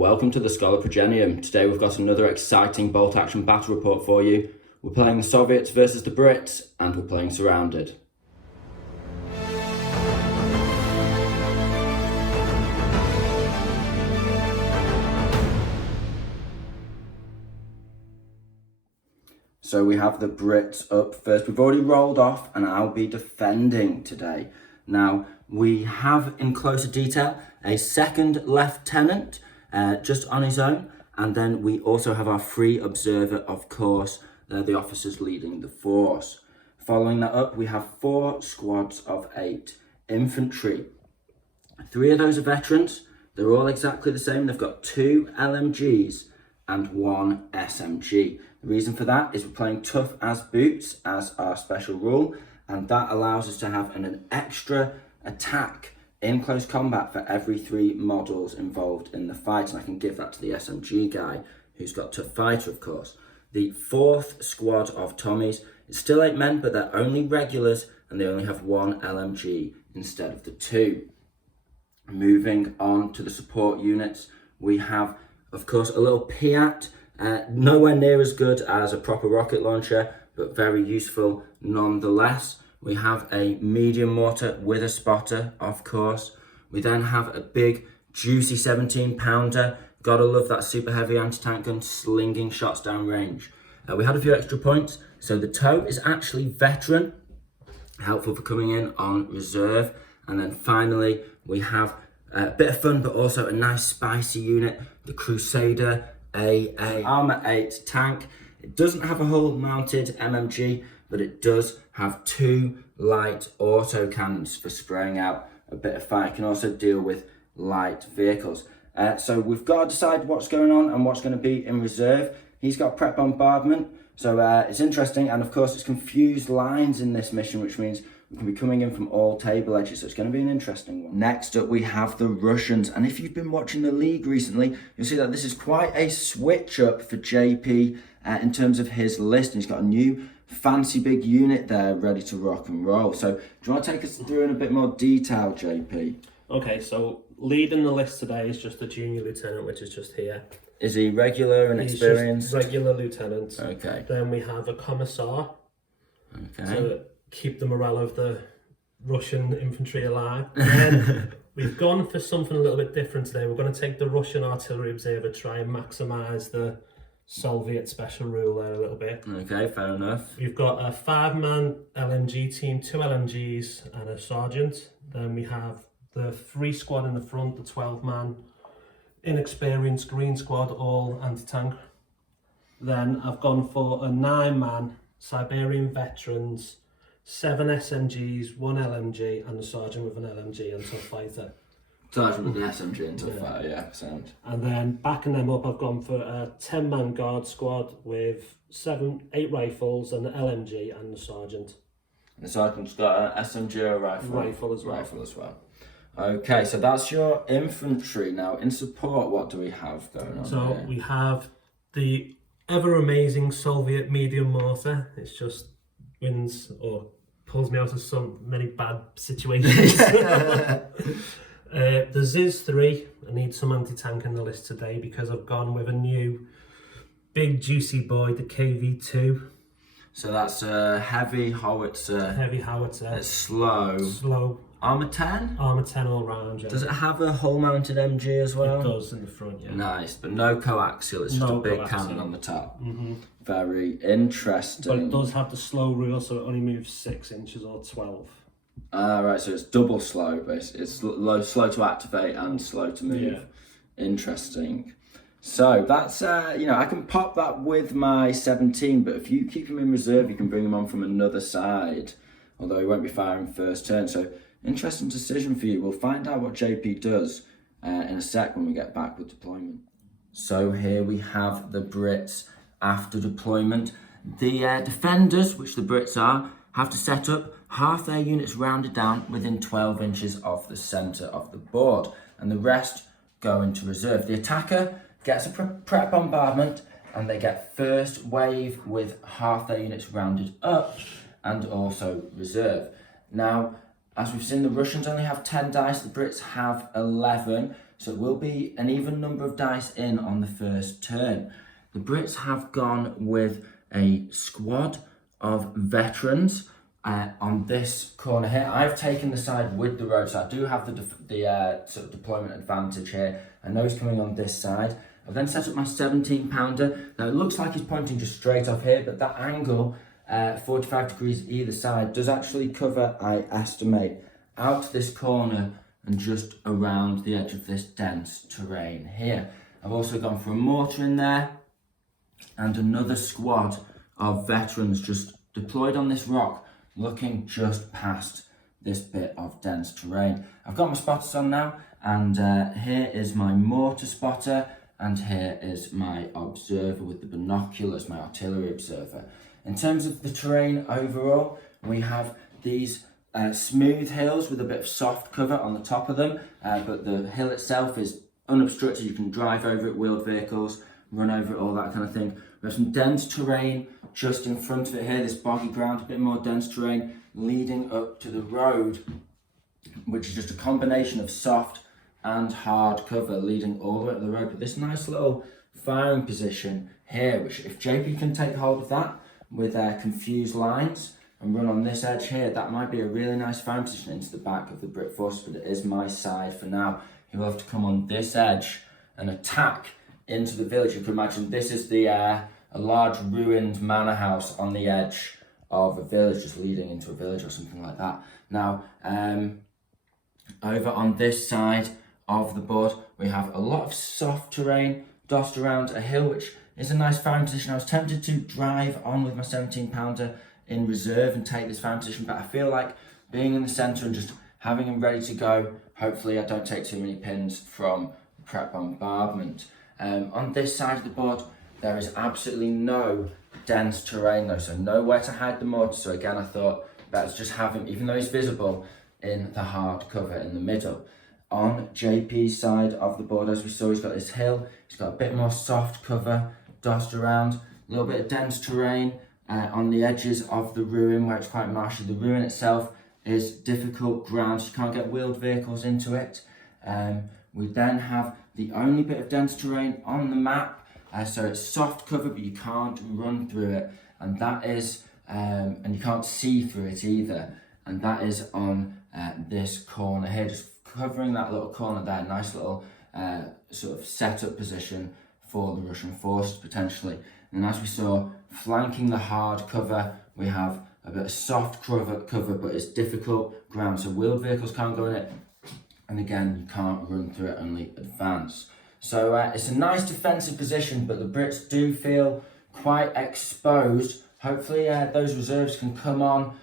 welcome to the Scholar Progenium. Today we've got another exciting bolt action battle report for you. We're playing the Soviets versus the Brits, and we're playing Surrounded. So we have the Brits up first. We've already rolled off and I'll be defending today. Now, we have in closer detail a second lieutenant just on his own. And then we also have our free observer, of course. They're the officers leading the force. Following that up, we have 4 squads of 8 infantry. 3 of those are veterans. They're all exactly the same. They've got 2 LMGs and 1 SMG. The reason for that is we're playing tough as boots as our special rule, and that allows us to have an extra attack in close combat for every 3 models involved in the fight, and I can give that to the SMG guy who's got tough fighter, of course. The 4th squad of Tommies, it's still 8 men, but they're only regulars and they only have 1 LMG instead of the 2. Moving on to the support units, we have, of course, a little Piat. Nowhere near as good as a proper rocket launcher, but very useful nonetheless. We have a medium mortar with a spotter, of course. We then have a big, juicy 17-pounder. Gotta love that super heavy anti-tank gun slinging shots down range. We had a few extra points. So the TOW is actually veteran, helpful for coming in on reserve. And then finally, we have a bit of fun, but also a nice spicy unit, the Crusader AA Armor 8 tank. It doesn't have a hull mounted MMG, but it does have 2 light auto cannons for spraying out a bit of fire. It can also deal with light vehicles. So we've got to decide what's going on and what's going to be in reserve. He's got prep bombardment, so it's interesting, and of course it's confused lines in this mission, which means we can be coming in from all table edges, so it's going to be an interesting one. Next up, we have the Russians, and if you've been watching the league recently, you'll see that this is quite a switch up for JP in terms of his list, and he's got a new fancy big unit there ready to rock and roll. So do you want to take us through in a bit more detail, JP? Okay, so leading the list today is just a junior lieutenant, which is just here. Is he regular and experienced? He's just regular lieutenant. Okay. Then we have a commissar. Okay. To keep the morale of the Russian infantry alive. Then we've gone for something a little bit different today. We're going to take the Russian artillery observer, try and maximise the Soviet special rule there a little bit. Okay, fair enough. We've got a 5-man LMG team, 2 LMGs and a sergeant. Then we have the 3 squad in the front, the 12-man inexperienced green squad, all anti-tank. Then I've gone for a 9-man Siberian veterans, 7 SMGs, 1 LMG, and a sergeant with an LMG and tough fighter. Sergeant with an SMG and tough fighter, yeah, sound. And then backing them up, I've gone for a 10-man guard squad with 8 rifles and an LMG and the sergeant. And the sergeant's got an SMG or a rifle? Rifle as well. Rifle as well. Okay, so that's your infantry. Now, in support, what do we have going on So here? we have the ever amazing Soviet medium mortar. It's just wins or pulls me out of so many bad situations. The Ziz 3, I need some anti-tank in the list today because I've gone with a new big juicy boy, the KV2. So that's a heavy howitzer. Heavy howitzer. It's slow. Slow. Armour 10? Armour 10 all round, yeah. Does it have a hull-mounted MG as well? It does in the front, yeah. Nice, but no coaxial. It's just No a big coaxial. cannon on the top. Mm-hmm. Very interesting. But it does have the slow rule, so it only moves 6 inches or 12. Right, so it's double slow, basically. It's slow to activate and slow to move. Yeah. Interesting. So that's, I can pop that with my 17, but if you keep him in reserve, you can bring him on from another side, although he won't be firing first turn. So interesting decision for you. We'll find out what JP does in a sec when we get back with deployment. So here we have the Brits after deployment. The defenders, which the Brits are, have to set up half their units rounded down within 12 inches of the centre of the board, and the rest go into reserve. The attacker gets a prep bombardment, and they get first wave with half their units rounded up and also reserve. Now, as we've seen, the Russians only have 10 dice, the Brits have 11, So it will be an even number of dice in on the first turn. The Brits have gone with a squad of veterans on this corner here. I've taken the side with the road, so I do have the sort of deployment advantage here. I know he's coming on this side. I've then set up my 17 pounder. Now it looks like he's pointing just straight off here, but that angle, 45 degrees either side, does actually cover, I estimate, out this corner and just around the edge of this dense terrain here. I've also gone for a mortar in there and another squad of veterans just deployed on this rock, looking just past this bit of dense terrain. I've got my spotters on now, and here is my mortar spotter, and here is my observer with the binoculars, my artillery observer. In terms of the terrain overall, we have these smooth hills with a bit of soft cover on the top of them, but the hill itself is unobstructed. You can drive over it, wheeled vehicles, run over it, all that kind of thing. We have some dense terrain just in front of it here, this boggy ground, a bit more dense terrain leading up to the road, which is just a combination of soft and hard cover leading all the way to the road. But this nice little firing position here, which if JP can take hold of that with confused lines and run on this edge here, that might be a really nice firing position into the back of the Brit forces, but it is my side for now. He will have to come on this edge and attack into the village. You can imagine this is a large ruined manor house on the edge of a village, just leading into a village or something like that. Now, over on this side of the board, we have a lot of soft terrain dotted around a hill, which is a nice firing position. I was tempted to drive on with my 17 pounder in reserve and take this firing position, but I feel like being in the centre and just having him ready to go, hopefully I don't take too many pins from prep bombardment. On this side of the board, there is absolutely no dense terrain though, so nowhere to hide the mortar. So again, I thought let's just have him, even though he's visible, in the hard cover in the middle. On JP's side of the board, as we saw, he's got this hill, he's got a bit more soft cover dotted around, a little bit of dense terrain on the edges of the ruin where it's quite marshy. The ruin itself is difficult ground, so you can't get wheeled vehicles into it. We then have the only bit of dense terrain on the map, so it's soft cover, but you can't run through it, and that is, and you can't see through it either, and that is on this corner here, just covering that little corner there. Nice little sort of setup position for the Russian forces potentially. And as we saw, flanking the hard cover, we have a bit of soft cover, but it's difficult ground, so wheeled vehicles can't go in it, and again, you can't run through it, only advance. So it's a nice defensive position, but the Brits do feel quite exposed. Hopefully those reserves can come on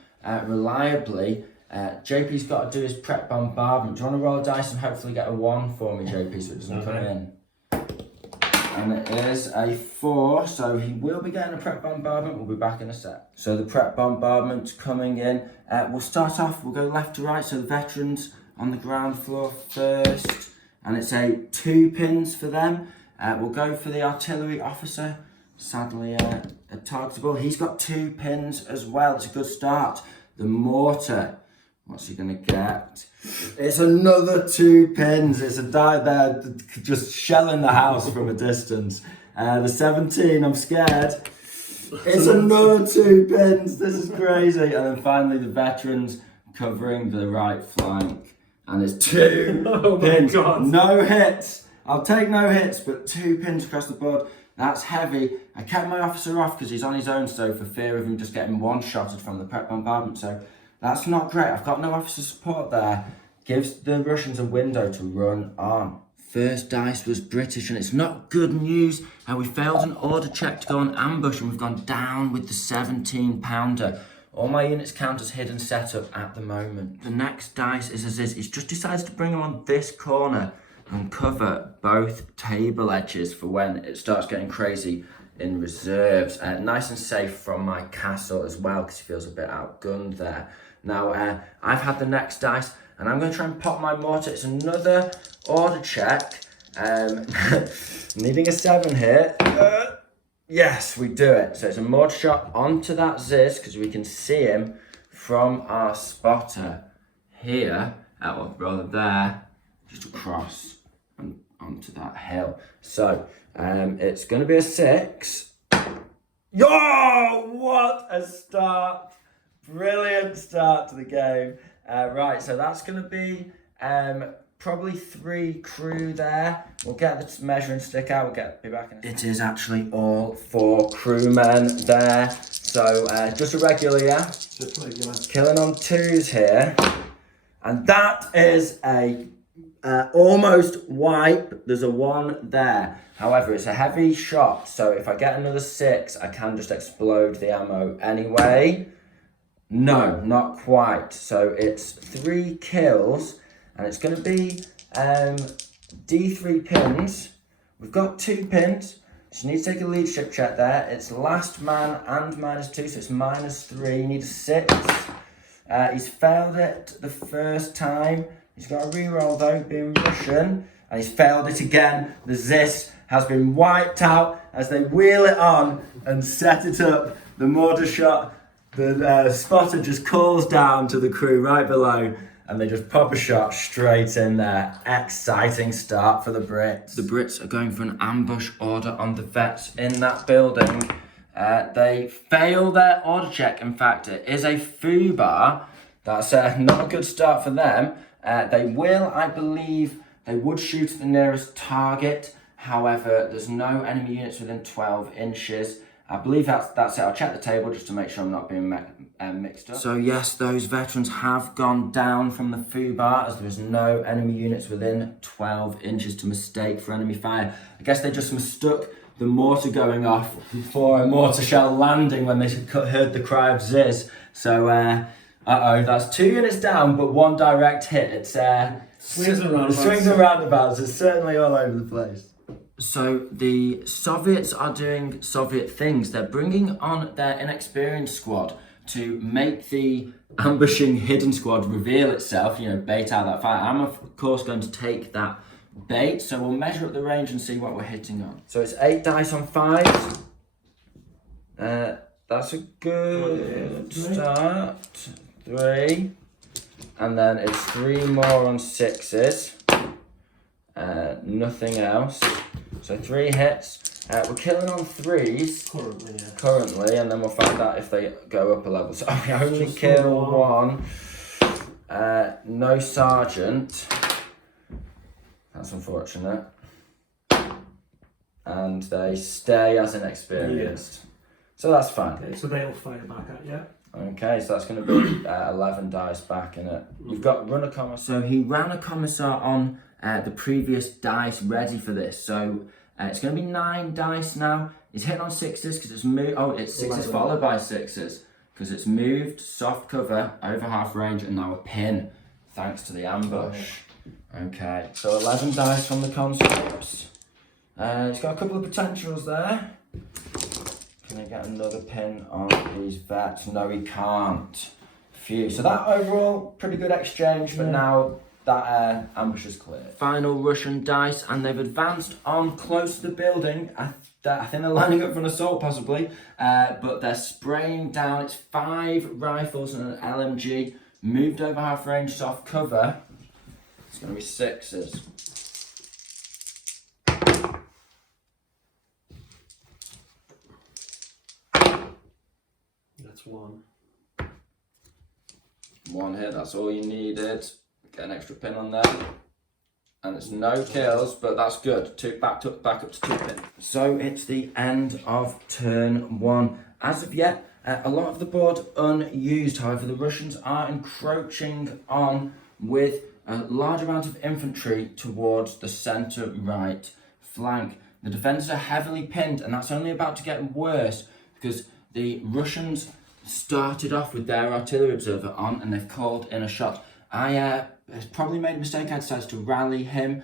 reliably. JP's got to do his prep bombardment. Do you want to roll a dice and hopefully get a 1 for me, JP, so it doesn't come in? And it is a 4, so he will be getting a prep bombardment. We'll be back in a sec. So the prep bombardment's coming in. We'll start off, we'll go left to right, so the veterans on the ground floor first. And it's a 2 pins for them. We'll go for the artillery officer, sadly targetable. He's got 2 pins as well. It's a good start. The mortar, what's he going to get? It's another 2 pins. It's a die there, just shelling the house from a distance. The 17, I'm scared. It's another 2 pins. This is crazy. And then finally the veterans covering the right flank. And it's 2 pins. God. No hits. I'll take no hits, but 2 pins across the board. That's heavy. I kept my officer off because he's on his own, so for fear of him just getting one-shotted from the prep bombardment. So that's not great. I've got no officer support there. Gives the Russians a window to run on. First dice was British, and it's not good news. We failed an order check to go on ambush, and we've gone down with the 17 pounder. All my units count as hidden setup at the moment. The next dice is as is. He's just decided to bring them on this corner and cover both table edges for when it starts getting crazy in reserves. Nice and safe from my castle as well, because he feels a bit outgunned there. Now, I've had the next dice, and I'm going to try and pop my mortar. It's another order check. Needing a 7 here. Yes, we do it. So it's a mortar shot onto that Ziz, because we can see him from our spotter here, or rather there, just across and onto that hill. So it's going to be a 6. Yo, what a start! Brilliant start to the game. Right, so that's going to be probably 3 crew there. We'll get the measuring stick out. We'll be back in a second. It is actually all 4 crewmen there. So just a regular, yeah? Just regular. Killing on 2s here. And that is a almost wipe. There's a 1 there. However, it's a heavy shot, so if I get another 6, I can just explode the ammo anyway. No, not quite. So it's 3 kills, and it's going to be D3 pins. We've got 2 pins. So you need to take a leadership check there. It's last man and -2, so it's -3. You need a 6. He's failed it the first time. He's got a reroll though, being Russian, and he's failed it again. The Zis has been wiped out as they wheel it on and set it up. The mortar shot, the spotter just calls down to the crew right below, and they just pop a shot straight in there. Exciting start for the Brits. The Brits are going for an ambush order on the vets in that building. They fail their order check. In fact, it is a FUBAR. That's not a good start for them. They will, I believe, they would shoot at the nearest target. However, there's no enemy units within 12 inches. I believe that's it. I'll check the table just to make sure I'm not being mixed up. So yes, those veterans have gone down from the FUBAR as there is no enemy units within 12 inches to mistake for enemy fire. I guess they just mistook the mortar going off for a mortar shell landing when they heard the cry of Ziz. So, that's 2 units down, but 1 direct hit. It's swings and roundabouts. Swings and roundabouts. It's certainly all over the place. So the Soviets are doing Soviet things. They're bringing on their inexperienced squad to make the ambushing hidden squad reveal itself, bait out that fire. I'm of course going to take that bait, so we'll measure up the range and see what we're hitting on. So it's 8 dice on 5s. That's a good start. 3. And then it's 3 more on 6s. Nothing else. So 3 hits. We're killing on 3s. Currently, and then we'll find out if they go up a level. So we only kill 1. No sergeant. That's unfortunate. And they stay as inexperienced. So that's fine. Okay, so they'll fire back at you. Okay, so that's going to be 11 dice back in it. You've got run a commissar. So he ran a commissar on the previous dice ready for this. So it's going to be 9 dice now. He's hitting on 6s because it's moved. Oh, it's 6s followed by 6s because it's moved, soft cover, over half range, and now a pin thanks to the ambush. Okay, so 11 dice from the conscripts. He's got a couple of potentials there. Can he get another pin on these vets? No, he can't. Phew. So that overall, pretty good exchange, but now that ambush is clear. Final Russian dice, and they've advanced on close to the building. I think they're lining up for an assault possibly, but they're spraying down. It's 5 rifles and an LMG, moved over half range, soft cover. It's going to be 6s. That's 1. 1 hit, that's all you needed. Get an extra pin on there. And it's no kills, but that's good. Back up to 2 pins. So it's the end of turn 1. As of yet, a lot of the board unused. However, the Russians are encroaching on with a large amount of infantry towards the centre right flank. The defenders are heavily pinned, and that's only about to get worse because the Russians started off with their artillery observer on, and they've called in a shot. I probably made a mistake. I decided to rally him,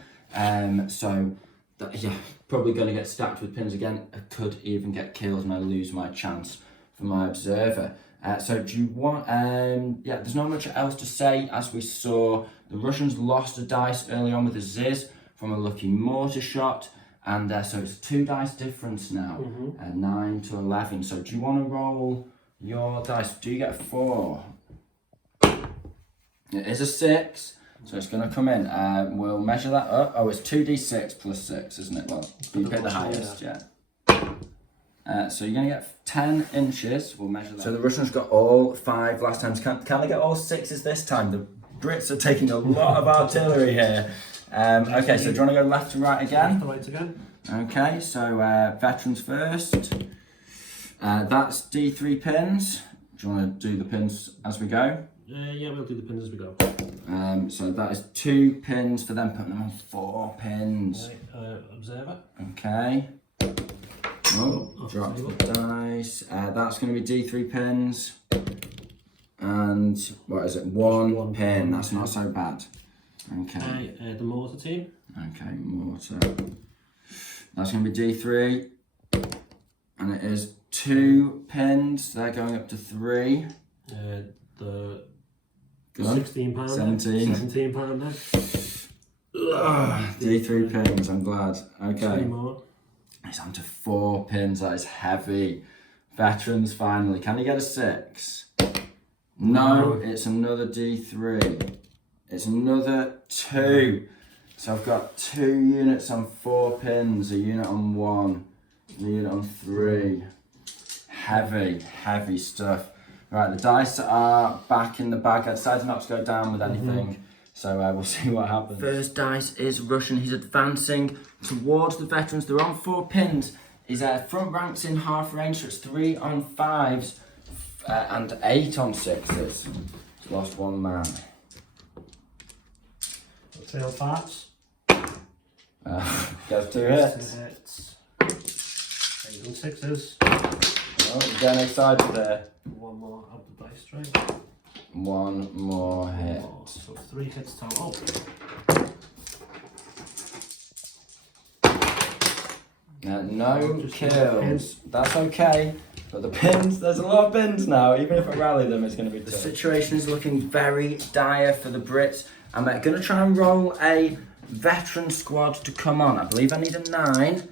probably going to get stacked with pins again. I could even get killed, and I lose my chance for my observer. So do you want? There's not much else to say. As we saw, the Russians lost a dice early on with a Ziz from a lucky mortar shot. And so it's 2 dice difference now, 9 to 11. So do you want to roll your dice? Do you get 4? It is a 6, So it's going to come in. We'll measure that up. Oh, it's 2d6 plus 6, isn't it? Well, you pick the highest, yeah. So you're going to get 10 inches. We'll measure that. So the Russians got all 5 last time. Can they get all 6s this time? The Brits are taking a lot of artillery here. Okay, so do you want to go left to right again? Left to right again. Okay, so veterans first. That's D3 pins. Do you want to do the pins as we go? Yeah, we'll do the pins as we go. So that is 2 pins for them, putting them on 4 pins. Right, observer. Okay. Oh, dropped the dice. That's going to be D3 pins. And what is it? One pin. That's not so bad. Okay. The mortar team. Okay, mortar. That's going to be D3. And it is 2 pins. They're going up to 3. The Gun. 16 pounder. 17 pounder. D3 pins, I'm glad. Okay. 2 more. It's on to 4 pins, that is heavy. Veterans finally. Can he get a 6? No, it's another D3. It's another 2. So I've got 2 units on 4 pins, a unit on 1, a unit on 3. Heavy stuff. Right, the dice are back in the bag. I decided not to go down with anything, so we'll see what happens. First dice is Russian. He's advancing towards the veterans. They're on 4 pins. His front rank's in half range, so it's 3 on 5s and 8 on 6s. He's lost 1 man. 3 on 5s. Goes 2 hits. 2 hits. 8 on 6s. Oh, you're getting excited there. 1 more of the dice tray. 1 more hit. So 3 hits total. No kills. That's okay. But the pins, there's a lot of pins now. Even if I rally them, it's going to be tough. The situation is looking very dire for the Brits. I'm going to try and roll a veteran squad to come on. I believe I need a 9.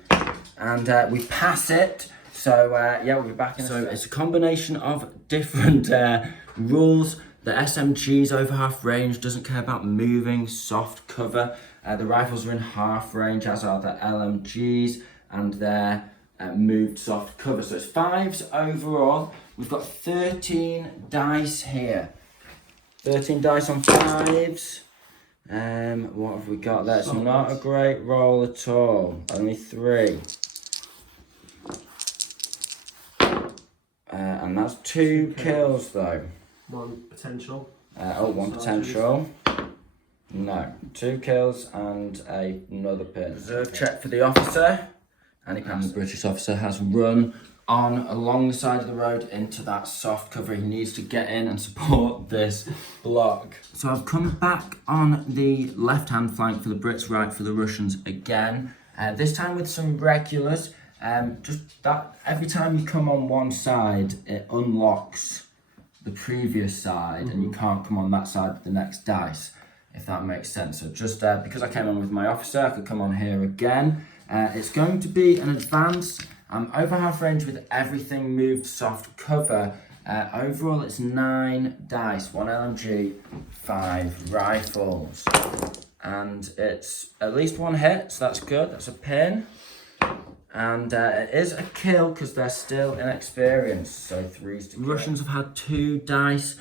And we pass it. So yeah, we'll be back in a second. So it's a combination of different rules. The SMG's over half range, doesn't care about moving, soft cover. The rifles are in half range, as are the LMGs, and they're moved soft cover. So it's 5s overall. We've got 13 dice here. 13 dice on 5s. What have we got there? It's not a great roll at all. Only 3. And that's 2 kills though. 1 potential. 1 potential. No. 2 kills and another pin. Reserve check for the officer. And the British officer has run on along the side of the road into that soft cover. He needs to get in and support this block. So I've come back on the left-hand flank for the Brits, right for the Russians again. This time with some regulars. Just that every time you come on one side, it unlocks the previous side, and you can't come on that side with the next dice, if that makes sense. So just because I came on with my officer, I could come on here again. It's going to be an advance. I'm over half range with everything moved soft cover. Overall, it's 9 dice, 1 LMG, 5 rifles, and it's at least 1 hit, so that's good. That's a pin. And it is a kill because they're still inexperienced, so 3s to kill. Russians have had 2 dice.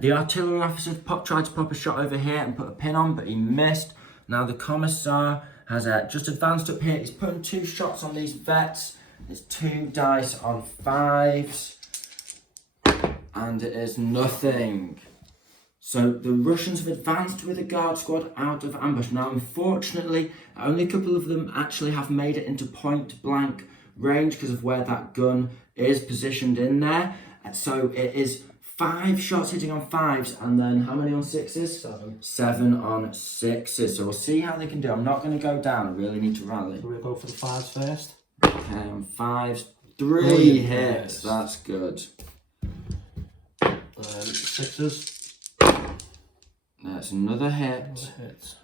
The artillery officer tried to pop a shot over here and put a pin on, but he missed. Now the commissar has just advanced up here. He's putting 2 shots on these vets. It's 2 dice on 5s. And it is nothing. So the Russians have advanced with a guard squad out of ambush. Now, unfortunately, only a couple of them actually have made it into point blank range because of where that gun is positioned in there. So it is 5 shots hitting on 5s, and then how many on 6s? 7. 7 on 6s. So we'll see how they can do. I'm not going to go down. I really need to rally. So we'll go for the 5s first. Okay, on 5s. 3 hits. That's good. 6s. That's another hit.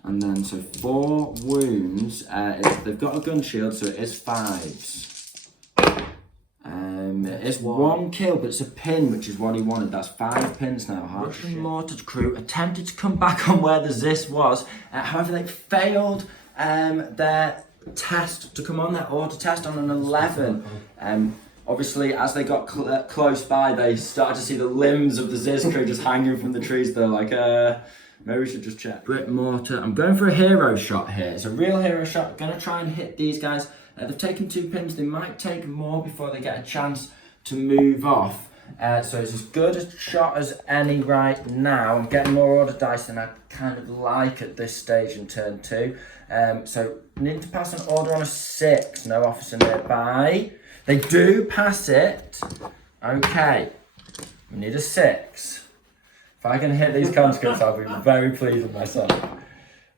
And then, so 4 wounds. They've got a gun shield, so it is 5s. It It's one kill, but it's a pin, which is what he wanted. That's 5 pins now. Russian mortar crew attempted to come back on where the Zis was. However, they failed their test to come on, their order test on an 11. Obviously, as they got close by, they started to see the limbs of the Zis crew just hanging from the trees. They're like, maybe we should just check. Brit mortar. I'm going for a hero shot here. It's a real hero shot. I'm going to try and hit these guys. They've taken 2 pins. They might take more before they get a chance to move off. So it's as good a shot as any right now. I'm getting more order dice than I kind of like at this stage in turn 2. So need to pass an order on a 6. No officer nearby. They do pass it. Okay. We need a 6. If I can hit these conscripts, I'll be very pleased with myself.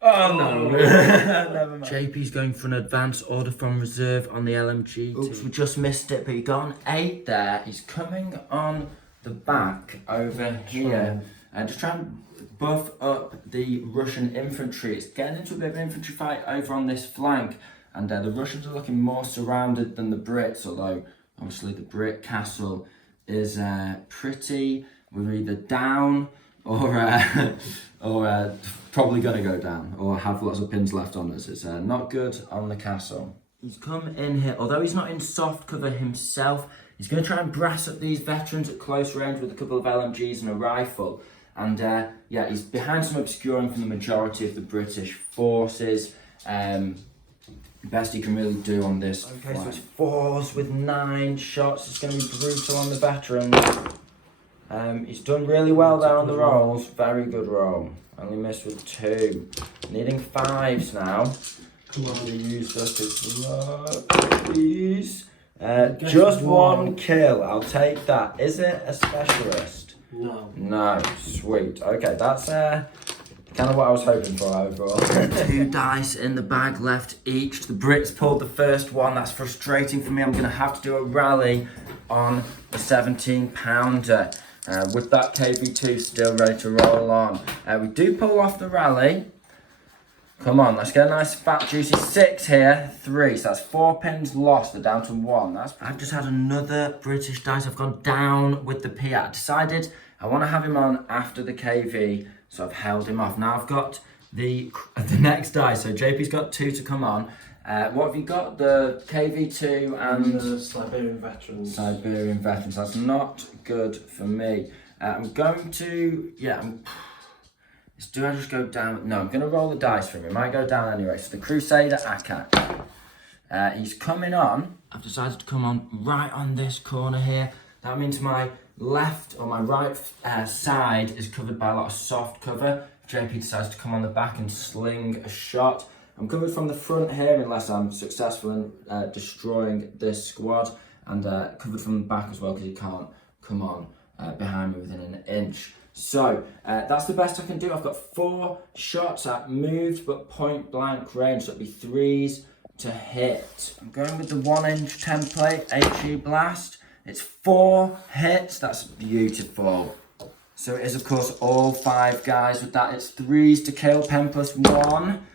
Oh no, never mind. JP's going for an advance order from reserve on the LMG. Oops, we just missed it, but he got an 8 there. He's coming on the back over here. Just trying to buff up the Russian infantry. It's getting into a bit of an infantry fight over on this flank. And the Russians are looking more surrounded than the Brits, although obviously the Brit castle is pretty. We're either down or probably going to go down or have lots of pins left on us. It's not good on the castle. He's come in here, although he's not in soft cover himself, he's going to try and brass up these veterans at close range with a couple of LMGs and a rifle. And yeah, he's behind some obscuring from the majority of the British forces. Best he can really do on this. Okay, so it's 4s with 9 shots. It's going to be brutal on the veterans. He's done really well there on the rolls. Very good roll. Only missed with 2. Needing 5s now. Come on, use up his luck, please. Just 1 kill. I'll take that. Is it a specialist? No. No. Sweet. Okay, that's kind of what I was hoping for overall. 2 dice in the bag left each. The Brits pulled the first one. That's frustrating for me. I'm going to have to do a rally on the 17-pounder. With that KV2 still ready to roll on. We do pull off the rally. Come on, let's get a nice fat juicy 6 here. 3, so that's 4 pins lost. They're down to 1. I've just had another British dice. I've gone down with the P. I decided I want to have him on after the KV, so I've held him off. Now I've got the next dice. So JP's got 2 to come on. What have you got? The KV2 and the Siberian Veterans. Siberian Veterans. That's not good for me. I'm going to, do I just go down? No, I'm going to roll the dice for him. It might go down anyway. So the Crusader Akak. He's coming on. I've decided to come on right on this corner here. That means my left or my right side is covered by a lot of soft cover. JP decides to come on the back and sling a shot. I'm covered from the front here unless I'm successful in destroying this squad, and covered from the back as well because he can't come on behind me within an inch. So that's the best I can do. I've got 4 shots at moved but point blank range, so it'll be 3s to hit. I'm going with the 1-inch template, HE Blast. It's 4 hits, that's beautiful. So it is of course all 5 guys with that. It's 3s to kill, pen plus 1.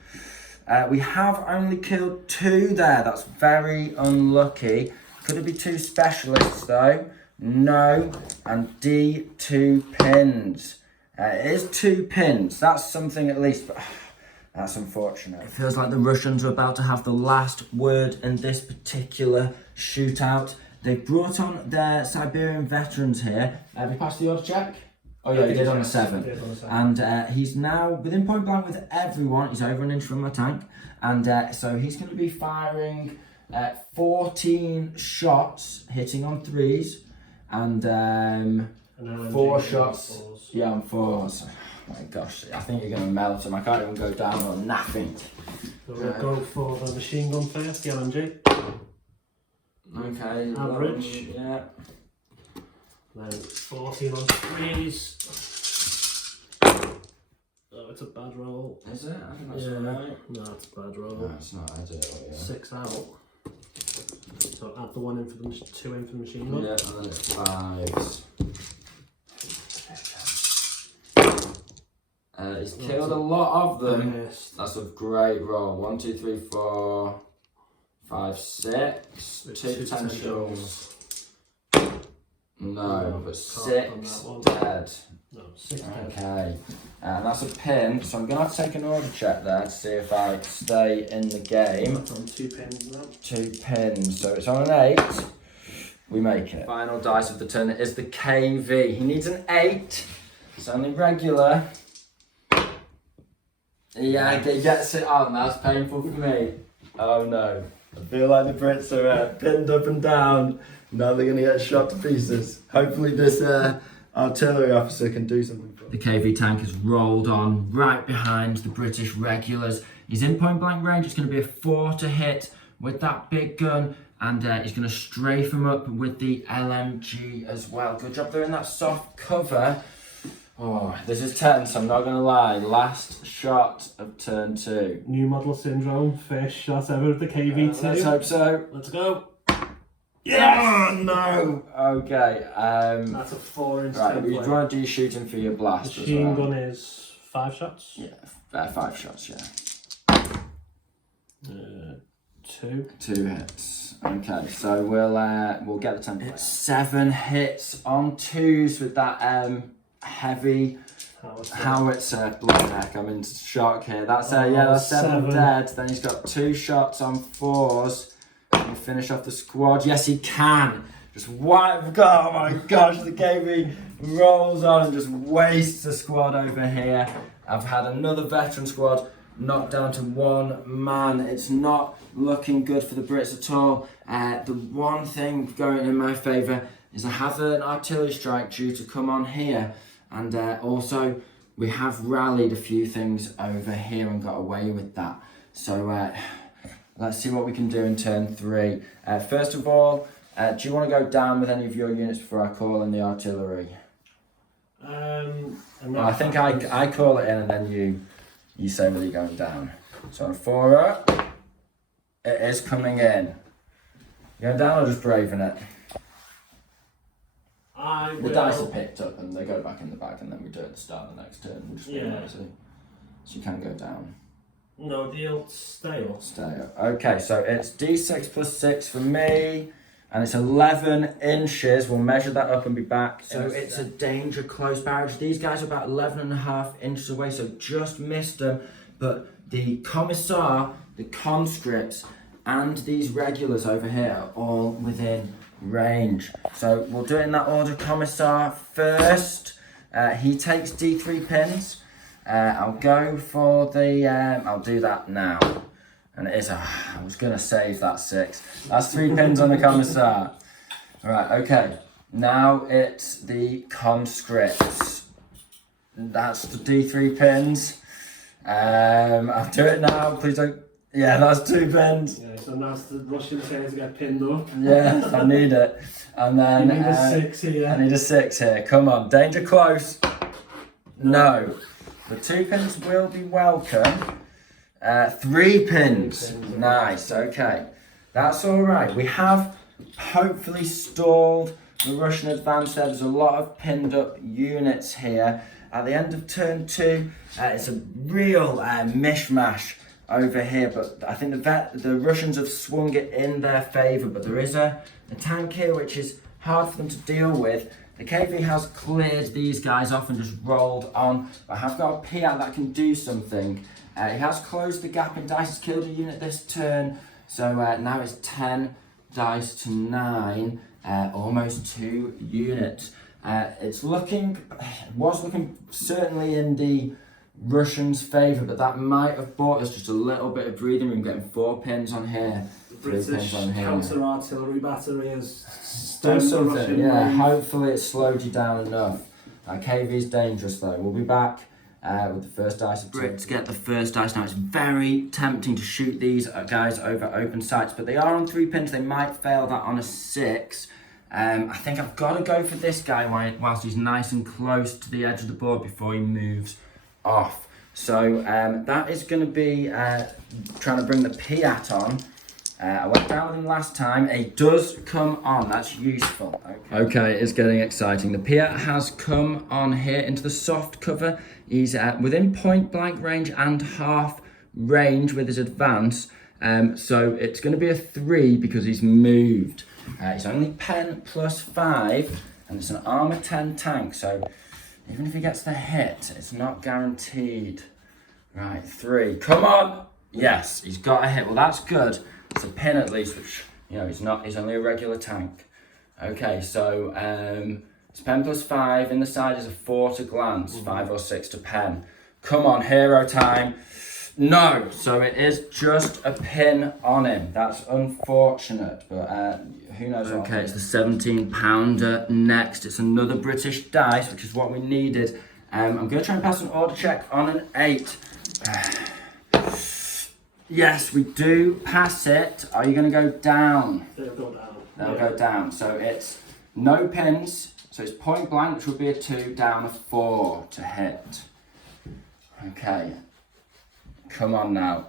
We have only killed 2 there. That's very unlucky. Could it be 2 specialists though? No. And D, 2 pins. It is 2 pins. That's something at least, but that's unfortunate. It feels like the Russians are about to have the last word in this particular shootout. They've brought on their Siberian veterans here. Have you passed the order check? Oh yeah, he did on a 7. And he's now within point blank with everyone. He's over an inch from my tank. And so he's going to be firing 14 shots, hitting on 3s. And 4 shots. Yeah, on 4s. Oh my gosh, I think you're going to melt him. I can't even go down on nothing. So we'll go for the machine gun first, the LMG. Okay. Average. Yeah. Then 14 on 3s. Oh, it's a bad roll. Is it? I think that's right. No, it's a bad roll. No, it's not ideal. Yeah. 6 out. So add the 1 in for the 2 in for the machine gun. Yeah, and then it's 5s. He's killed a lot of them. Yes. That's a great roll. 1, 2, 3, 4, 5, 6. 2 potentials. No, but Can't 6 on dead. No, 6 dead. Okay, and that's a pin, so I'm going to have to take an order check there to see if I stay in the game. That's on 2 pins now. 2 pins, so it's on an 8. We make it. Final dice of the turn is the KV. He needs an 8. It's only regular. Yeah, he gets it on. That's painful for me. Oh no. I feel like the Brits are pinned up and down. Now they're going to get shot to pieces. Hopefully this artillery officer can do something for them. The KV tank has rolled on right behind the British regulars. He's in point blank range. It's going to be a 4 to hit with that big gun. And he's going to strafe him up with the LMG as well. Good job they're in that soft cover. Oh, this is tense, I'm not going to lie. Last shot of turn 2. New model syndrome, first shot ever of the KV2. Let's hope so. Let's go. Yeah! Oh, no! Okay. That's a 4-inch right, template. you want to do shooting for your blast Machine as well. gun is 5 shots? Yeah, 5 shots, yeah. 2. 2 hits. Okay, so we'll get the template. It's 7 hits on 2s with that heavy howitzer. Bloody heck, I'm in shock here. That's that's 7 dead. Then he's got 2 shots on 4s. Can he finish off the squad? Yes, he can. Just wipe. Oh my gosh, the KV rolls on and just wastes the squad over here. I've had another veteran squad knocked down to 1 man. It's not looking good for the Brits at all. The one thing going in my favour is I have an artillery strike due to come on here, and also we have rallied a few things over here and got away with that. So let's see what we can do in turn 3. First of all, do you want to go down with any of your units before I call in the artillery? I think I call it in and then you say whether you're going down. So on 4 up, it is coming in. You going down or just braving it? The dice are picked up and they go back in the bag, and then we do it at the start of the next turn. We'll just be lazy. So you can go down. No deal, stay up. Stay up. Okay, so it's D6 plus 6 for me, and it's 11 inches. We'll measure that up and be back. So it's a danger close barrage. These guys are about 11.5 inches away, so just missed them. But the commissar, the conscripts, and these regulars over here are all within range. So we'll do it in that order. Commissar first. He takes D3 pins. I'll go for the, I'll do that now. And it is, I was going to save that 6. That's 3 pins on the commissar. Alright, okay. Now it's the conscripts. That's the D3 pins. I'll do it now, please don't. Yeah, that's 2 pins. Yeah, so that's the Russian turn to get pinned up. Yeah, I need it. And then you need a 6 here. I need a 6 here. Come on, danger close. No. The 2 pins will be welcome. 3 pins. Nice, okay. That's all right. We have hopefully stalled the Russian advance there. There's a lot of pinned up units here. At the end of turn 2, it's a real mishmash over here, but I think the Russians have swung it in their favour, but there is a tank here which is hard for them to deal with. The KV has cleared these guys off and just rolled on, but I have got a Piat that can do something. He has closed the gap in dice, he's killed a unit this turn, so now it's 10 dice to 9, almost 2 units. It was looking certainly in the Russians' favour, but that might have bought us just a little bit of breathing room, getting 4 pins on here. The British counter-artillery battery has Do stemmed the something, Russian yeah. wave. Hopefully it slowed you down enough. KV's dangerous though. We'll be back with the first dice. Brits get the first dice now. It's very tempting to shoot these guys over open sights, but they are on 3 pins. They might fail that on a 6. I think I've got to go for this guy whilst he's nice and close to the edge of the board before he moves off. So that is going to be trying to bring the Piat on. I went down with him last time. He does come on. That's useful. Okay, it's getting exciting. The Piat has come on here into the soft cover. He's within point blank range and half range with his advance. So it's going to be a 3 because he's moved. He's only pen plus 5. And it's an armor 10 tank, so even if he gets the hit, it's not guaranteed. Right, 3. Come on! Yes, he's got a hit. Well, that's good. It's a pin at least, which, he's only a regular tank. Okay, so it's pen +5. In the side is a 4 to glance, 5 or 6 to pen. Come on, hero time. No, so it is just a pin on him. That's unfortunate, but who knows what. Okay, it's the 17-pounder next. It's another British dice, which is what we needed. I'm going to try and pass an order check on an 8. Yes, we do pass it. Are you going to go down? They'll go down. They'll go down. So it's no pins. So it's point blank, which would be a 2, down a 4 to hit. Okay. Come on now.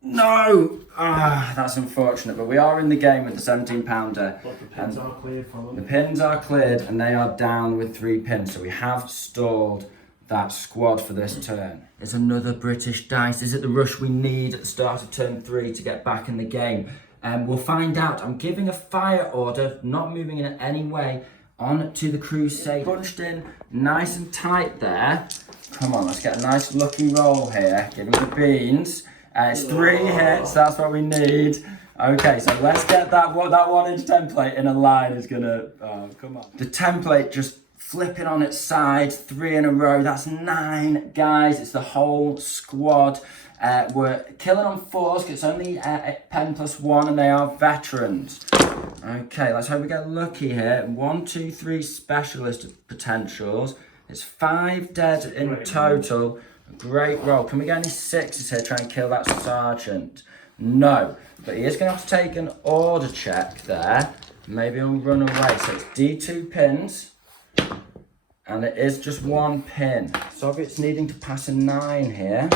No! That's unfortunate, but we are in the game with the 17-pounder. But the pins are cleared for them. The pins are cleared and they are down with 3 pins, so we have stalled that squad for this turn. It's another British dice. Is it the rush we need at the start of turn 3 to get back in the game? We'll find out. I'm giving a fire order, not moving in any way, on to the Crusade. Bunched in nice and tight there. Come on, let's get a nice lucky roll here. Give him the beans. It's 3 hits, that's what we need. Okay, so let's get that 1-inch template in a line is gonna, come on. The template just flipping on its side, 3 in a row, that's 9 guys. It's the whole squad. We're killing on 4s, because it's only pen +1 and they are veterans. Okay, let's hope we get lucky here. 1, 2, 3 specialist potentials. It's 5 dead in total. Great roll. Can we get any 6s here? Try and kill that sergeant. No, but he is going to have to take an order check there. Maybe he'll run away. So it's D2 pins. And it is just 1 pin. Soviets needing to pass a 9 here.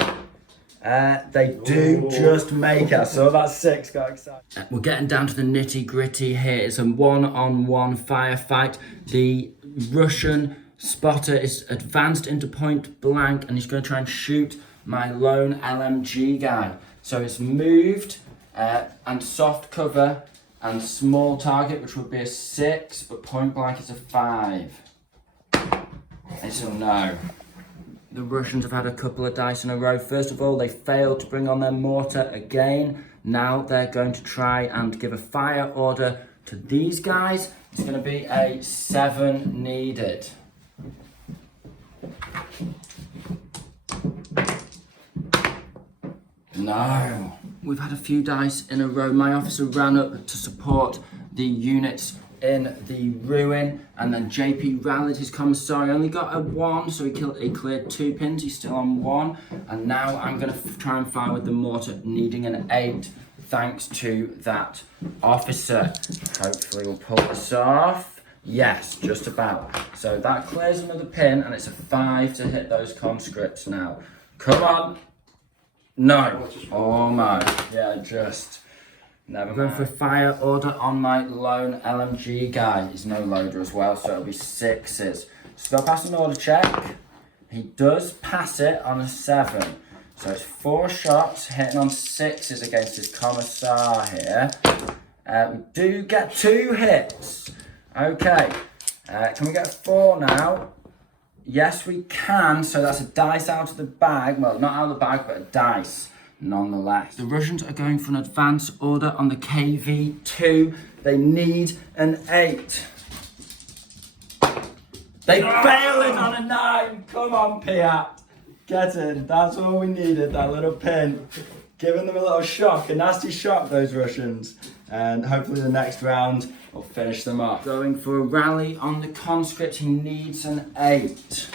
They do just make it. So that 6 got excited. We're getting down to the nitty gritty here. It's a 1-on-1 firefight. The Russian spotter is advanced into point blank and he's going to try and shoot my lone LMG guy. So it's moved and soft cover and small target, which would be a 6, but point blank is a 5. It's a no. The Russians have had a couple of dice in a row. First of all, they failed to bring on their mortar again. Now they're going to try and give a fire order to these guys. It's going to be a 7 needed. No. We've had a few dice in a row. My officer ran up to support the units in the ruin, and then JP rallied his commissary. Only got a 1, so he cleared 2 pins. He's still on 1, and now I'm going to try and fire with the mortar, needing an 8 thanks to that officer. Hopefully we'll pull this off. Yes, just about. So that clears another pin, and it's a 5 to hit those conscripts now. Come on. No. Oh my. Yeah, just. Never going for a fire order on my lone LMG guy. He's no loader as well, so it'll be 6s. Still pass an order check. He does pass it on a 7. So it's 4 shots, hitting on 6s against his commissar here. We do get 2 hits. Okay. Can we get a 4 now? Yes, we can. So that's a dice out of the bag. Well, not out of the bag, but a dice. Nonetheless, the Russians are going for an advance order on the KV-2. They need an 8. They fail it on a 9. Come on, Piat. Get in. That's all we needed, that little pin. Giving them a little shock, a nasty shock, those Russians. And hopefully the next round will finish them off. Going for a rally on the conscript. He needs an 8.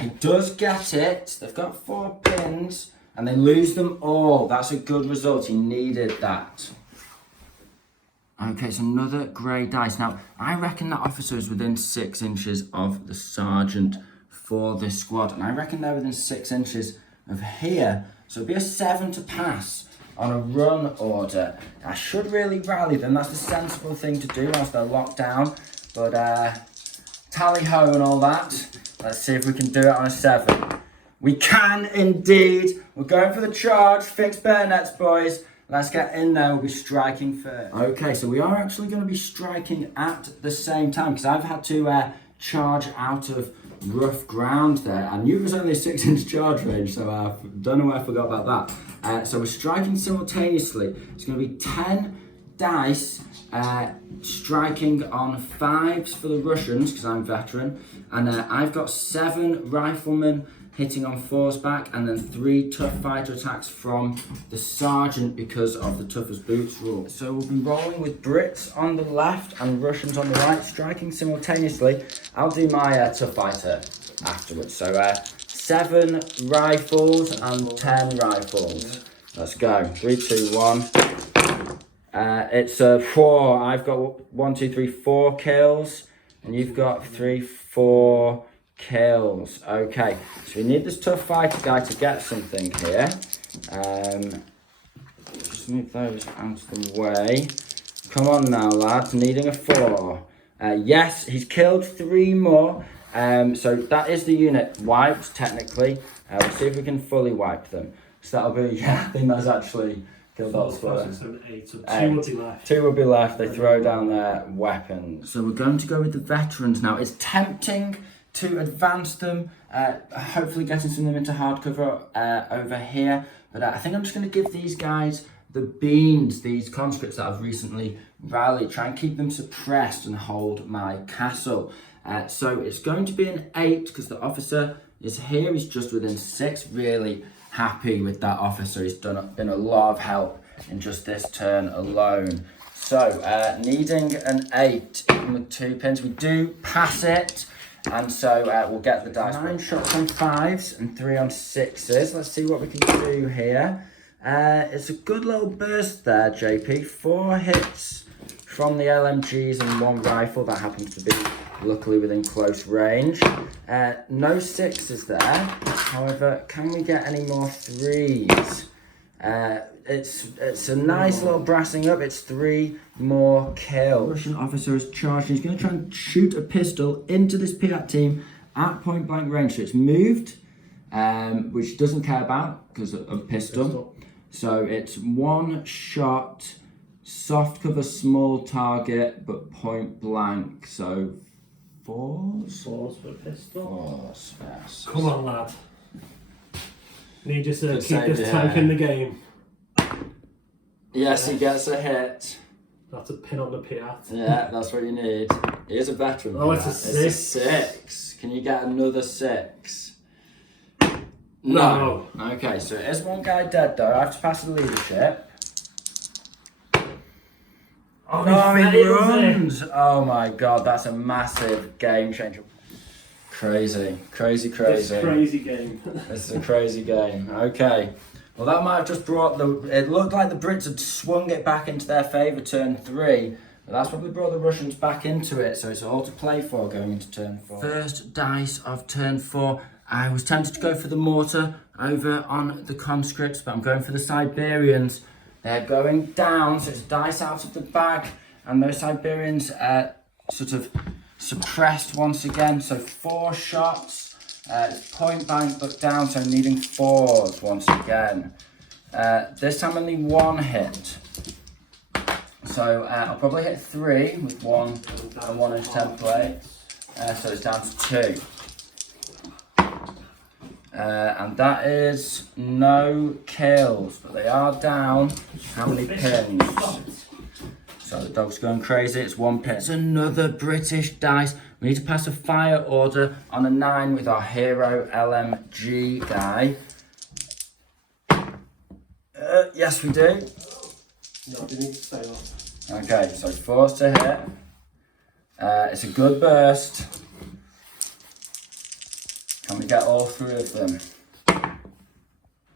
He does get it. They've got 4 pins. And they lose them all. That's a good result. He needed that. Okay, it's another grey dice. Now, I reckon that officer is within 6 inches of the sergeant for this squad. And I reckon they're within 6 inches of here. So it'll be a 7 to pass on a run order. I should really rally them. That's the sensible thing to do whilst they're locked down. But tally-ho and all that. Let's see if we can do it on a 7. We can indeed. We're going for the charge. Fixed bayonets, boys. Let's get in there, we'll be striking first. Okay, so we are actually going to be striking at the same time, because I've had to charge out of rough ground there. I knew it was only a 6-inch charge range, so I don't know why I forgot about that. So we're striking simultaneously. It's going to be 10 dice striking on 5s for the Russians, because I'm veteran, and I've got 7 riflemen hitting on 4s back, and then 3 tough fighter attacks from the sergeant because of the toughest boots rule. So we'll be rolling with Brits on the left and Russians on the right, striking simultaneously. I'll do my tough fighter afterwards. So 7 rifles and 10 rifles. Let's go. 3, 2, 1. It's 4. I've got 1, 2, 3, 4 kills, and you've got 3, 4 kills. Okay, so we need this tough fighter guy to get something here. Just move those out of the way. Come on now, lads. Needing a 4. Yes, he's killed 3 more. So that is the unit wiped, technically. We'll see if we can fully wipe them. So that'll be, yeah, I think that's actually killed all 4. 8, so 2 will be left. 2 will be left. They throw down their weapons. So we're going to go with the veterans now. It's tempting to advance them, hopefully getting some of them into hardcover over here. But I think I'm just going to give these guys the beans, these conscripts that I've recently rallied, try and keep them suppressed and hold my castle. So it's going to be an 8 because the officer is here. He's just within 6. Really happy with that officer. He's been a lot of help in just this turn alone. So needing an 8 even with 2 pins. We do pass it. And so we'll get the dice. 9 shots on 5s and 3 on 6s. Let's see what we can do here. It's a good little burst there, JP. 4 hits from the LMGs and 1 rifle. That happens to be luckily within close range. No 6s there. However, can we get any more 3s? It's a nice little brassing up. It's 3 more kills. The Russian officer is charged. He's going to try and shoot a pistol into this Piat team at point blank range. So it's moved, which doesn't care about because of pistol. So it's 1 shot, soft cover, small target, but point blank. So 4s? 4s for a pistol. 4s, yes. Come on, lad. Need you to keep this tank in the game. Yes, he gets a hit. That's a pin on the Piat. Yeah, that's what you need. He is a veteran. Oh, it's a 6. It's a 6. Can you get another 6? No. Okay, so it is 1 guy dead though. I have to pass the leadership. Oh, no, he runs! Oh my god, that's a massive game changer. Crazy. This is a crazy game. This is a crazy game. Okay. Well, that might have just brought it looked like the Brits had swung it back into their favour turn 3. But that's probably brought the Russians back into it. So it's all to play for going into turn 4. First dice of turn 4. I was tempted to go for the mortar over on the conscripts, but I'm going for the Siberians. They're going down, so it's dice out of the bag. And those Siberians sort of suppressed once again. So 4 shots. It's point blank but down, so needing 4s once again. This time only 1 hit. So I'll probably hit 3 with 1 and 1-inch template. So it's down to 2. And that is no kills, but they are down. How many pins? So the dog's going crazy. It's 1 pin. It's another British dice. We need to pass a fire order on a 9 with our hero LMG guy. Yes, we do. No, we need to stay up. Okay, so 4's to hit. It's a good burst. Can we get all 3 of them?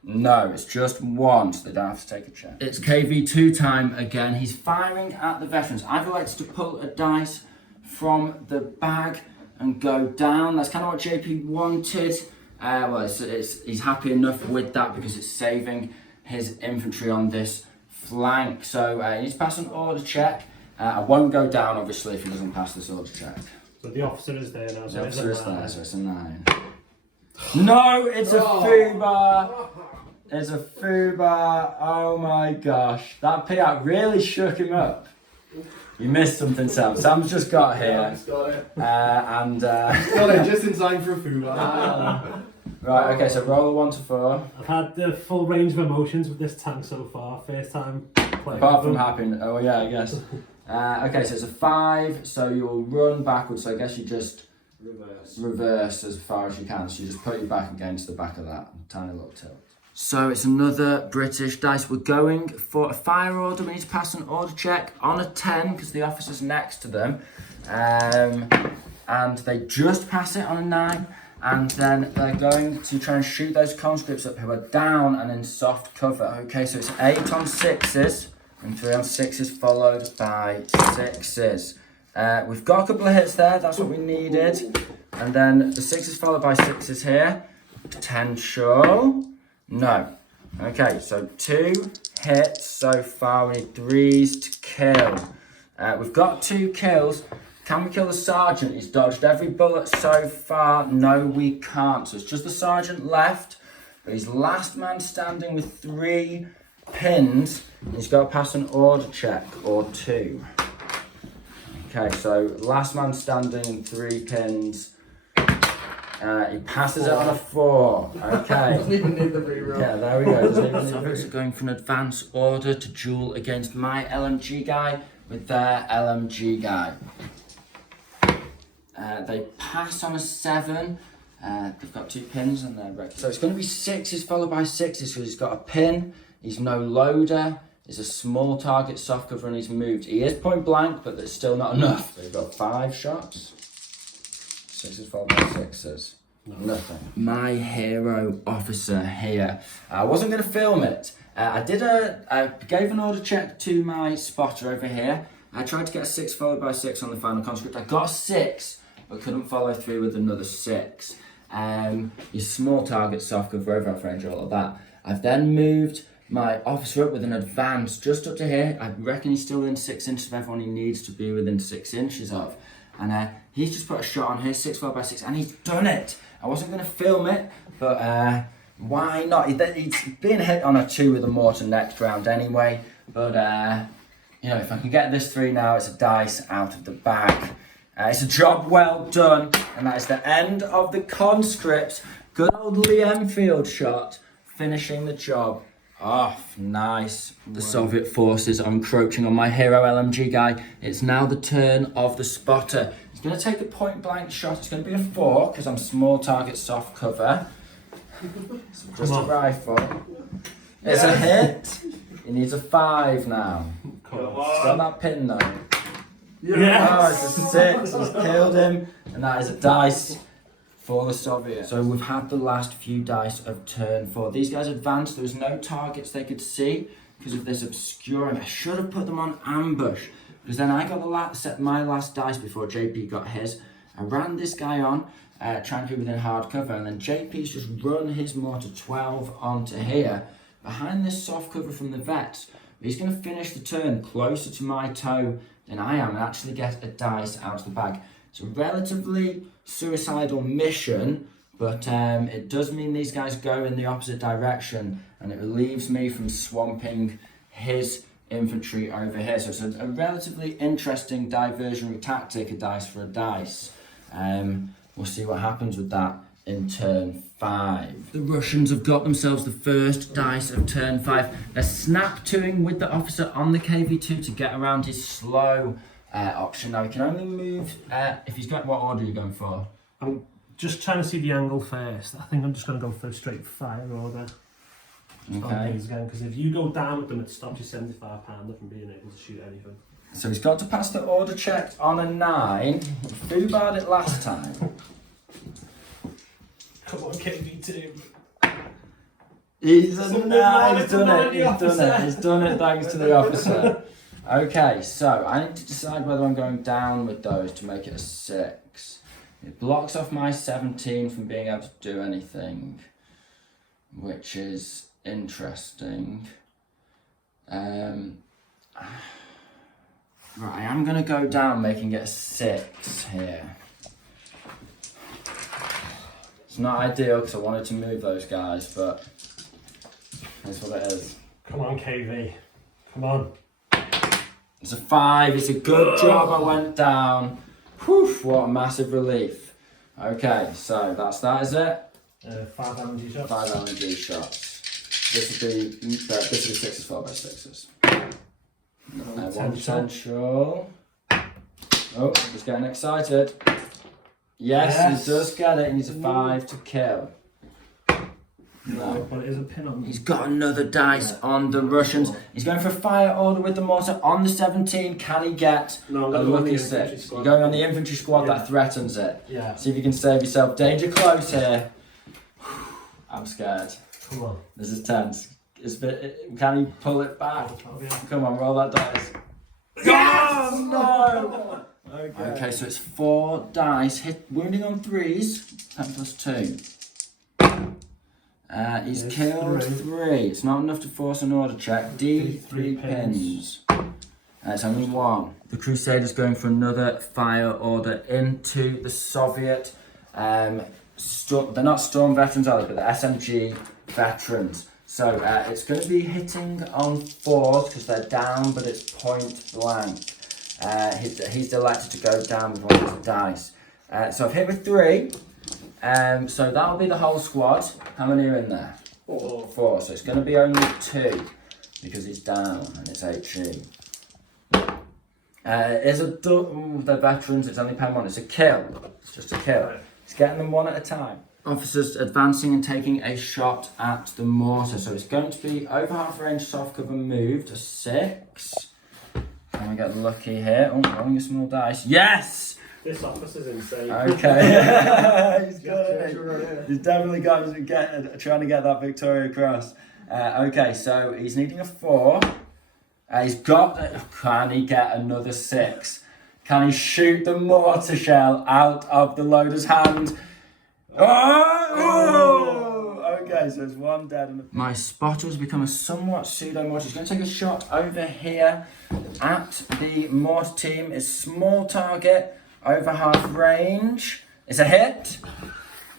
No, it's just 1, so they don't have to take a check. It's KV2 time again. He's firing at the veterans. I've elected to pull a dice from the bag and go down. That's kind of what JP wanted. Well, he's happy enough with that because it's saving his infantry on this flank. So he needs to pass an order check. I won't go down, obviously, if he doesn't pass this order check. So the officer is there now. So the officer is there, so it's a 9. No, it's a foobar. is a foobar. Oh my gosh. That payout really shook him up. You missed something, Sam. Sam's just got here. Yeah, just got it. Got it just in time for a foobar. Right, okay, so roll a 1 to 4. I've had the full range of emotions with this tank so far. First time playing. Apart with from them. happy. Oh, yeah, I guess. Okay, so it's a 5, so you'll run backwards. So I guess you just reverse as far as you can. So you just put your back against the back of that. Tiny little tilt. So it's another British dice. We're going for a fire order. We need to pass an order check on a 10 because the officer's next to them. And they just pass it on a 9. And then they're going to try and shoot those conscripts up who are down and in soft cover. Okay, so it's 8 on 6s and 3 on 6s followed by 6s. We've got a couple of hits there. That's what we needed. And then the 6s followed by 6s here. Potential. No. Okay, so 2 hits so far. We need 3s to kill. We've got 2 kills. Can we kill the sergeant? He's dodged every bullet so far. No, we can't. So it's just the sergeant left. But he's last man standing with 3 pins. He's got to pass an order check or 2. Okay, so last man standing and 3 pins. He passes it on a 4. Okay. Doesn't even need the reroll. Yeah, there we go. Soviets are going for an advance order to duel against my LMG guy with their LMG guy. They pass on a 7. They've got 2 pins and they're ready. So it's going to be 6s followed by 6s. So he's got a pin. He's no loader. He's a small target soft cover and he's moved. He is point blank, but there's still not enough. So he's got 5 shots. 6s followed by 6s. Nothing. My hero officer here. I wasn't going to film it. I gave an order check to my spotter over here. I tried to get a 6 followed by 6 on the final conscript. I got a 6, but couldn't follow through with another 6. Your small target soft cover, over range, all of that. I've then moved my officer up with an advance just up to here. I reckon he's still within 6 inches of everyone he needs to be within 6 inches of. And he's just put a shot on here, 6 followed by 6, and he's done it. I wasn't going to film it, but why not? He's being hit on a 2 with a mortar next round anyway. But, you know, if I can get this 3 now, it's a dice out of the bag. It's a job well done, and that is the end of the conscripts. Good old Lee Enfield shot, finishing the job off. Nice. The Soviet forces are encroaching on my hero LMG guy. It's now the turn of the spotter. He's going to take a point blank shot. It's going to be a 4 because I'm small target soft cover. So just a rifle. It's a hit. He needs a 5 now. He's got that pin though. Yes. Oh, it's a 6. He's killed him. And that is a dice for the Soviets. So we've had the last few dice of turn 4. These guys advanced. There was no targets they could see because of this obscuring. I should have put them on ambush because then I got set my last dice before JP got his. I ran this guy on, trying to be within hard cover, and then JP's just run his mortar 12 onto here behind this soft cover from the vets. He's going to finish the turn closer to my toe than I am and actually get a dice out of the bag. It's a relatively suicidal mission, but it does mean these guys go in the opposite direction and it relieves me from swamping his infantry over here. So it's a relatively interesting diversionary tactic, a dice for a dice. We'll see what happens with that in turn 5. The Russians have got themselves the first dice of turn 5. They're snap-toing with the officer on the KV2 to get around his slow option. Now he can only move if he's got. What order are you going for? I'm just trying to see the angle first. I think I'm just going to go for a straight fire order. Okay. Because if you go down with them, it stops your 75 pounder from being able to shoot anything. So he's got to pass the order check on a 9. Foobarred it last time. Come on, KV2. He's done it. He's done it thanks to the officer. Okay, so I need to decide whether I'm going down with those to make it a 6. It blocks off my 17 from being able to do anything, which is interesting. Right, I am going to go down, making it a 6 here. It's not ideal because I wanted to move those guys, but That's what it is. Come on, KV. Come on. It's a 5. It's a good job I went down. Whew, what a massive relief. Okay, so that's that, is it? 5 LNG shots. 5 LNG shots. This would be 6s, 4x6s. Potential. Oh, he's getting excited. Yes, he does get it. He needs a 5 to kill. No. But it is a pin on. He's got another dice on the Russians. He's going for a fire order with the mortar on the 17. Can he get a lucky 6? You're going on the infantry squad, that threatens it. Yeah. See if you can save yourself. Danger close here. I'm scared. Come on. This is tense. Can he pull it back? Come on, roll that dice. Oh no! Okay, so it's 4 dice. Hit wounding on 3s. 10 plus 2. He's killed 3. It's not enough to force an order check. D, 3 pins. It's only 1. The Crusaders going for another fire order into the Soviet. They're not storm veterans, are they? But they're SMG veterans. So it's going to be hitting on 4s because they're down, but it's point blank. He's elected to go down with one of his dice. So I've hit with 3. So that'll be the whole squad. How many are in there? 4. So it's going to be only 2 because he's down and it's HE. They're veterans. It's only pen 1. It's a kill. It's just a kill. It's getting them one at a time. Officers advancing and taking a shot at the mortar. So it's going to be over half range, soft cover, move to 6. Can we get lucky here? Oh, rolling a small dice. Yes! This officer's insane. Okay. He's got it. He's definitely got it, trying to get that Victoria Cross. Okay, so he's needing a 4. He's got it. Can he get another 6? Can he shoot the mortar shell out of the loader's hand? Oh! Okay, so it's 1 dead. My spotter has become a somewhat pseudo-mortar. He's going to take a shot over here at the mortar team. It's small target, over half range. It's a hit.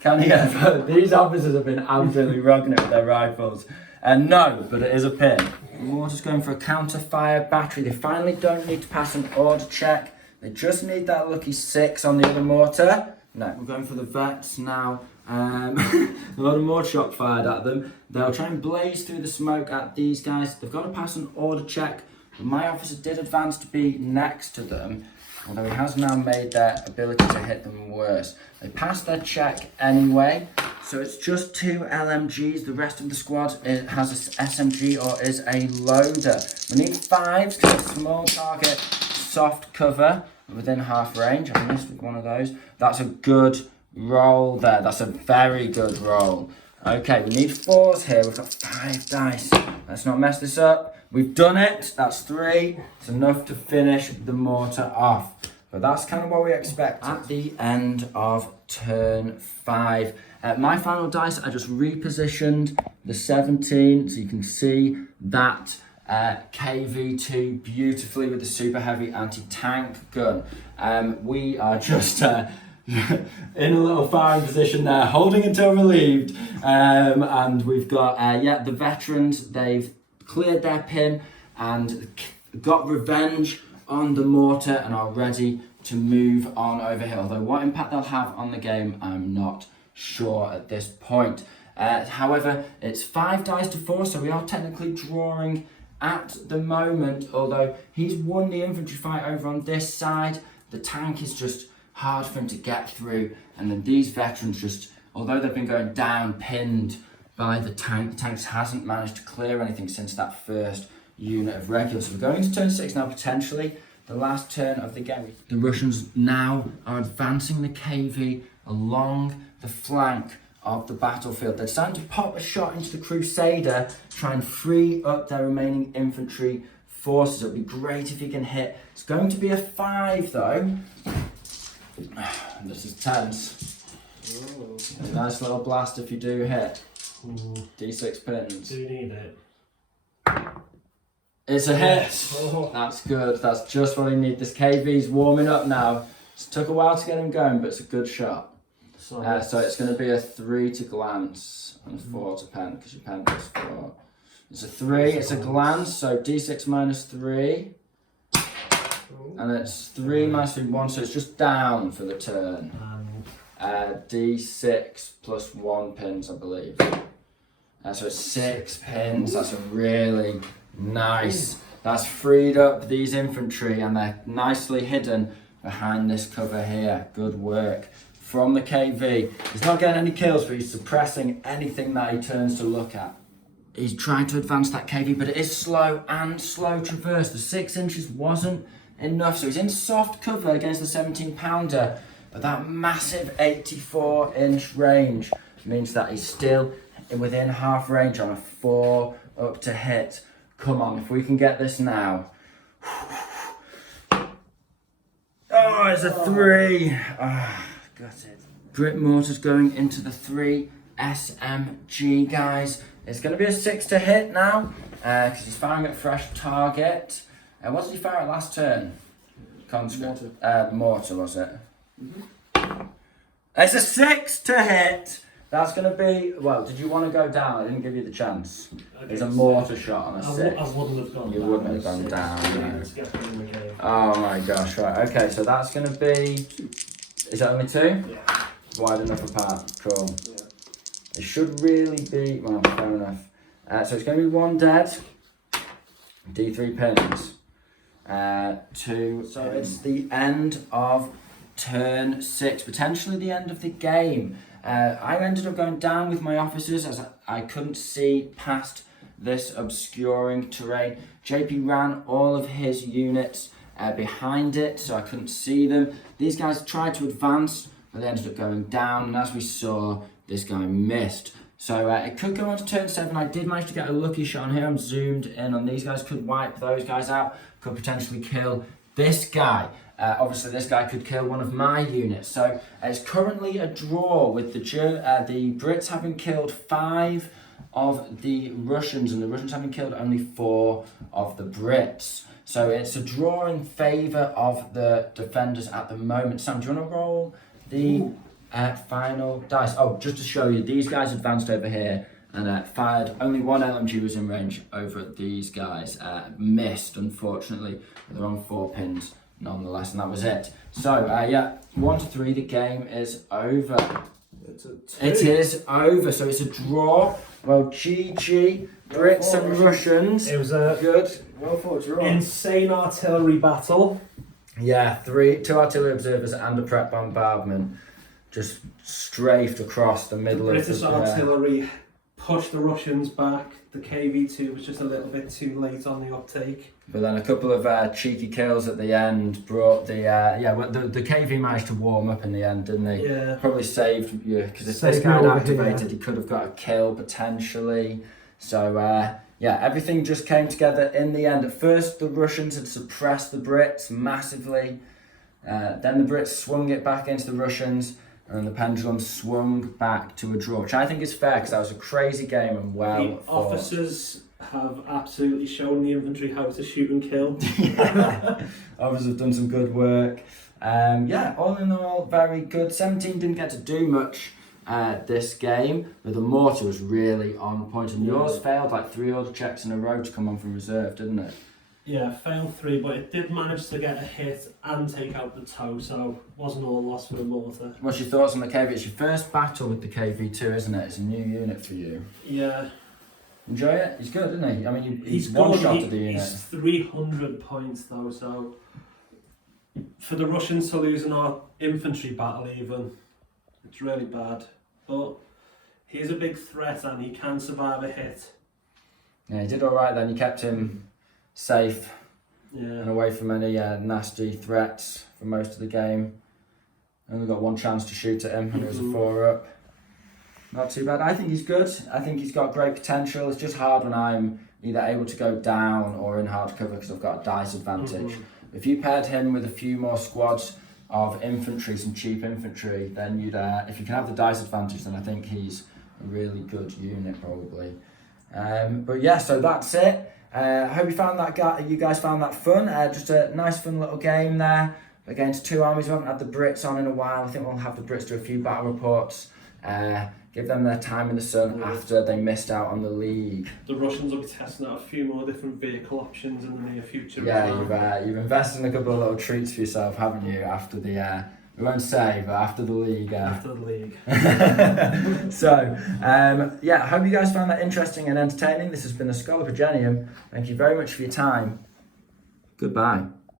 Can he get These officers have been absolutely rocking it with their rifles. No, but it is a pin. The mortar's going for a counter-fire battery. They finally don't need to pass an order check. They just need that lucky 6 on the other mortar. No, we're going for the vets now. A lot of more shot fired at them. They'll try and blaze through the smoke at these guys. They've got to pass an order check. But my officer did advance to be next to them, although he has now made their ability to hit them worse. They passed their check anyway, so it's just 2 LMGs. The rest of the squad has an SMG or is a loader. We need 5s to a small target, soft cover within half range. I missed with one of those. That's a good roll there. That's a very good roll. Okay, we need 4s here. We've got 5 dice. Let's not mess this up. We've done it. That's 3. It's enough to finish the mortar off. But that's kind of what we expect at the end of turn 5. My final dice, I just repositioned the 17 so you can see that KV2 beautifully with the super heavy anti-tank gun. We are just in a little firing position there, holding until relieved. And we've got, the veterans, they've cleared their pin and got revenge on the mortar and are ready to move on over here. Although what impact they'll have on the game, I'm not sure at this point. However, it's 5 dice to 4, so we are technically drawing at the moment, although he's won the infantry fight over on this side. The tank is just hard for him to get through, and then these veterans just, although they've been going down, pinned by the tank just hasn't managed to clear anything since that first unit of regulars. So we're going to turn 6 now, potentially the last turn of the game. The Russians now are advancing the KV along the flank of the battlefield. They're starting to pop a shot into the Crusader, try and free up their remaining infantry forces. It would be great if he can hit. It's going to be a 5 though. This is tense. A nice little blast if you do hit. D6 pins. Do you need it? It's a hit. Oh. That's good. That's just what he needs. This KV's warming up now. It took a while to get him going, but it's a good shot. So it's going to be a 3 to glance and a 4 to pen, because your pen plus 4. It's a 3, it's a glance, so d6 minus 3. And it's 3 minus 3, 1, so it's just down for the turn. D6 plus 1 pins, I believe. So it's 6 pins, that's a really nice. That's freed up these infantry and they're nicely hidden behind this cover here. Good work from the KV. He's not getting any kills, but he's suppressing anything that he turns to look at. He's trying to advance that KV, but it is slow and slow traverse. The 6 inches wasn't enough, so he's in soft cover against the 17-pounder, but that massive 84-inch range means that he's still within half range on a 4 up to hit. Come on, if we can get this now. Oh, it's a 3. Oh, got it. Brit Mortar's going into the 3 SMG, guys. It's going to be a 6 to hit now, because he's firing at fresh target. What did he fire at last turn? Mortar, was it? It's a 6 to hit. That's going to be, well, did you want to go down? I didn't give you the chance. It's a mortar shot on a 6. I wouldn't have gone down. You wouldn't have gone down, Let's get them in the game. Oh my gosh, right, okay, so that's going to be, is that only 2? Yeah. Wide enough apart, cool. Yeah. It should really be, well, fair enough. So it's going to be 1 dead, D3 pins. 2, so it's the end of turn 6, potentially the end of the game. I ended up going down with my officers as I couldn't see past this obscuring terrain. JP ran all of his units behind it, so I couldn't see them. These guys tried to advance, but they ended up going down, and as we saw, this guy missed. So it could go on to turn 7. I did manage to get a lucky shot on here. I'm zoomed in on these guys. Could wipe those guys out. Could potentially kill this guy. Obviously, this guy could kill one of my units. So it's currently a draw with the Brits having killed 5 of the Russians, and the Russians having killed only 4 of the Brits. So it's a draw in favour of the defenders at the moment. Sam, do you want to roll the final dice? Oh, just to show you, these guys advanced over here and fired. Only 1 LMG was in range over these guys. Missed, unfortunately. They're on 4 pins nonetheless, and that was it. So, yeah, 1 to 3, the game is over. It is over, so it's a draw. Well, GG, Brits and Russians. It was a good, well fought draw. insane artillery battle. Yeah, 2 artillery observers and a prep bombardment just strafed across the middle British of the artillery pushed the Russians back. The KV-2 was just a little bit too late on the uptake. But then a couple of cheeky kills at the end brought the the KV managed to warm up in the end, didn't they? Yeah. Probably saved you, because if Saved this guy me had over here. activated, he could have got a kill potentially. So yeah, everything just came together in the end. At first, the Russians had suppressed the Brits massively. Then the Brits swung it back into the Russians, and the pendulum swung back to a draw, which I think is fair because that was a crazy game and well The fought. officers have absolutely shown the infantry how to shoot and kill. Officers have done some good work. Yeah, all in all, very good. 17 didn't get to do much this game, but the mortar was really on point, and yours failed like 3 order checks in a row to come on from reserve, didn't it? Yeah, failed 3, but it did manage to get a hit and take out the toe, so wasn't all lost for the mortar. What's your thoughts on the KV? It's your first battle with the KV2, isn't it? It's a new unit for you. Yeah. Enjoy it? He's good, isn't he? I mean, he's good. one-shotted the unit. He's 300 points though, so for the Russians to lose in our infantry battle even, it's really bad. But he's a big threat and he can survive a hit. Yeah, he did all right then. You kept him safe and Yeah. away from any nasty threats for most of the game. Only got 1 chance to shoot at him, and it was a 4-up. Not too bad. I think he's good. I think he's got great potential. It's just hard when I'm either able to go down or in hard cover because I've got a dice advantage. If you paired him with a few more squads of infantry, some cheap infantry, then you'd, if you can have the dice advantage, then I think he's a really good unit probably. But yeah, so that's it. I hope you guys found that fun. Just a nice fun little game there against 2 armies. We haven't had the Brits on in a while. I think we'll have the Brits do a few battle reports give them their time in the sun after they missed out on the league. The Russians will be testing out a few more different vehicle options in the near future. Yeah, as well. you've invested in a couple of little treats for yourself, haven't you? After the we won't say, but after the league. After the league. So, yeah, I hope you guys found that interesting and entertaining. This has been the Scolopagenium. Thank you very much for your time. Goodbye.